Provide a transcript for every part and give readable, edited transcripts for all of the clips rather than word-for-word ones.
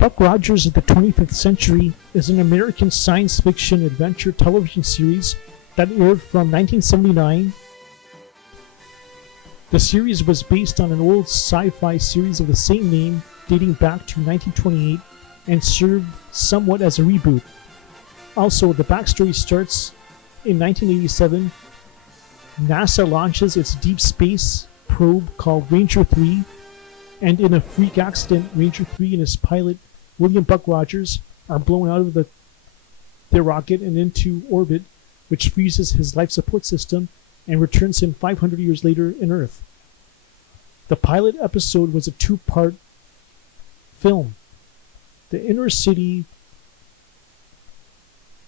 Buck Rogers of the 25th Century is an American science fiction adventure television series that aired from 1979. The series was based on an old sci-fi series of the same name dating back to 1928 and served somewhat as a reboot. Also, the backstory starts in 1987. NASA launches its deep space probe called Ranger 3, and in a freak accident, Ranger 3 and his pilot, William Buck Rogers, are blown out of their rocket and into orbit, which freezes his life support system and returns him 500 years later in Earth. The pilot episode was a two-part film. The inner city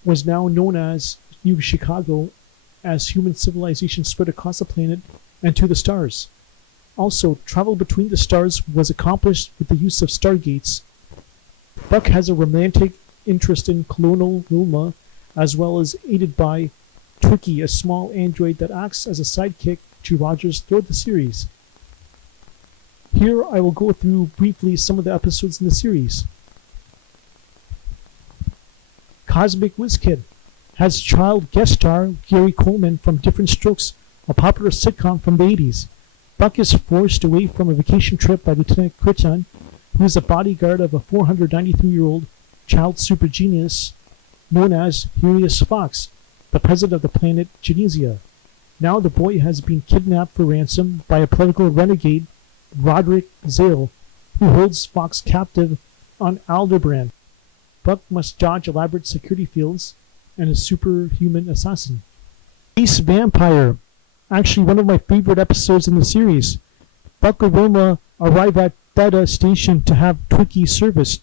was now known as New Chicago, as human civilization spread across the planet and to the stars. Also, travel between the stars was accomplished with the use of stargates. Buck has a romantic interest in Colonel Wilma, as well as aided by Twiki, a small android that acts as a sidekick to Rogers throughout the series. Here I will go through briefly some of the episodes in the series. Cosmic Whiz Kid has child guest star Gary Coleman from Different Strokes, a popular sitcom from the 80s. Buck is forced away from a vacation trip by Lieutenant Crichton, who is a bodyguard of a 493-year-old child super genius known as Helios Fox, the president of the planet Genesia. Now the boy has been kidnapped for ransom by a political renegade, Roderick Zale, who holds Fox captive on Aldebaran. Buck must dodge elaborate security fields and a superhuman assassin. Ace Vampire, actually one of my favorite episodes in the series. Buck and Wilma arrive at Theta Station to have Twiki serviced,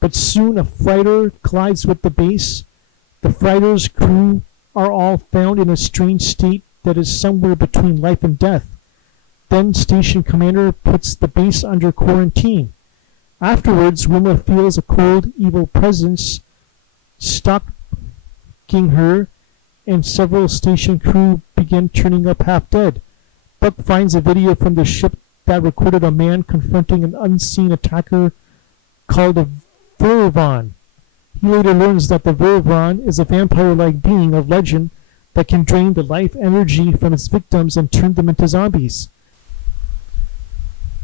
but soon a freighter collides with the base. The freighter's crew are all found in a strange state that is somewhere between life and death. Then Station Commander puts the base under quarantine. Afterwards, Wilma feels a cold, evil presence stalking her, and several station crew begin turning up half dead. Buck finds a video from the ship that recorded a man confronting an unseen attacker called a Vervon. He later learns that the Vervon is a vampire-like being of legend that can drain the life energy from its victims and turn them into zombies.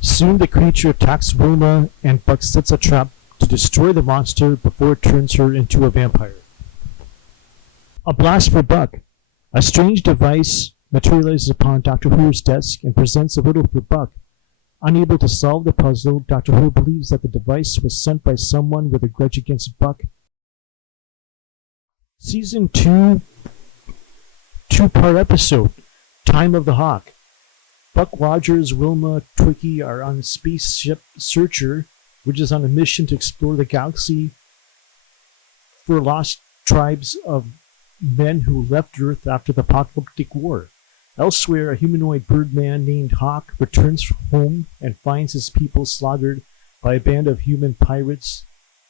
Soon the creature attacks Wilma, and Buck sets a trap to destroy the monster before it turns her into a vampire. A blast for Buck. A strange device materializes upon Dr. Who's desk and presents a riddle for Buck. Unable to solve the puzzle, Dr. Who believes that the device was sent by someone with a grudge against Buck. Season 2, two-part episode, Time of the Hawk. Buck Rogers, Wilma, Twiki are on a spaceship Searcher, which is on a mission to explore the galaxy for lost tribes of men who left Earth after the apocalyptic war. Elsewhere, a humanoid birdman named Hawk returns home and finds his people slaughtered by a band of human pirates,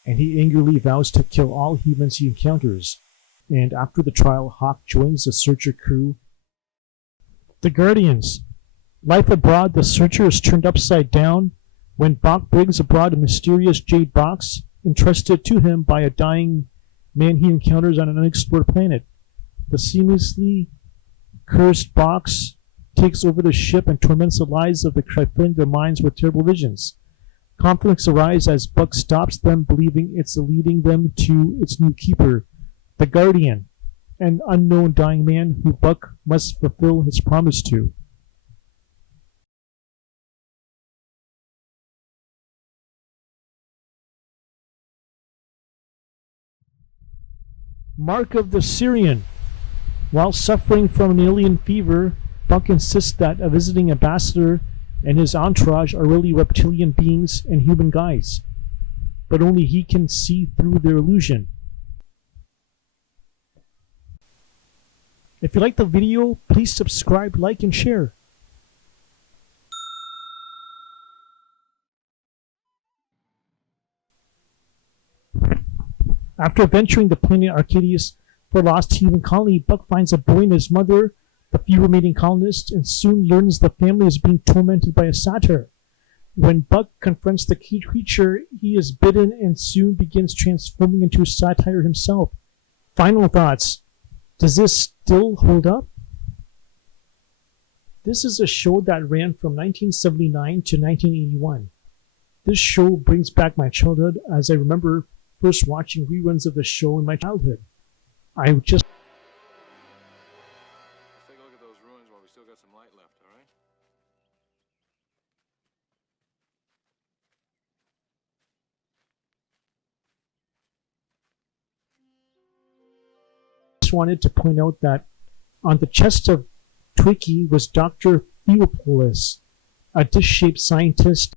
and he angrily vows to kill all humans he encounters. And after the trial, Hawk joins the Searcher crew. The Guardians. Life abroad, the Searcher is turned upside down when Buck brings abroad a mysterious jade box entrusted to him by a dying man he encounters on an unexplored planet. The seamlessly cursed box takes over the ship and torments the lives of the crew, filling their minds with terrible visions. Conflicts arise as Buck stops them, believing it's leading them to its new keeper, the Guardian, an unknown dying man who Buck must fulfill his promise to. Mark of the Syrian. While suffering from an alien fever, Buck insists that a visiting ambassador and his entourage are really reptilian beings in human guise, but only he can see through their illusion. If you like the video, please subscribe, like, and share. After venturing the planet Arcadius for a lost human colony, Buck finds a boy and his mother, the few remaining colonists, and soon learns the family is being tormented by a satyr. When Buck confronts the key creature, he is bitten and soon begins transforming into a satire himself. Final thoughts. Does this still hold up? This is a show that ran from 1979 to 1981. This show brings back my childhood as I remember first watching reruns of the show in my childhood. I just Let's take a look at those ruins while we still got some light left, all right? wanted to point out that on the chest of Twiki was Dr. Theopolis, a dish-shaped scientist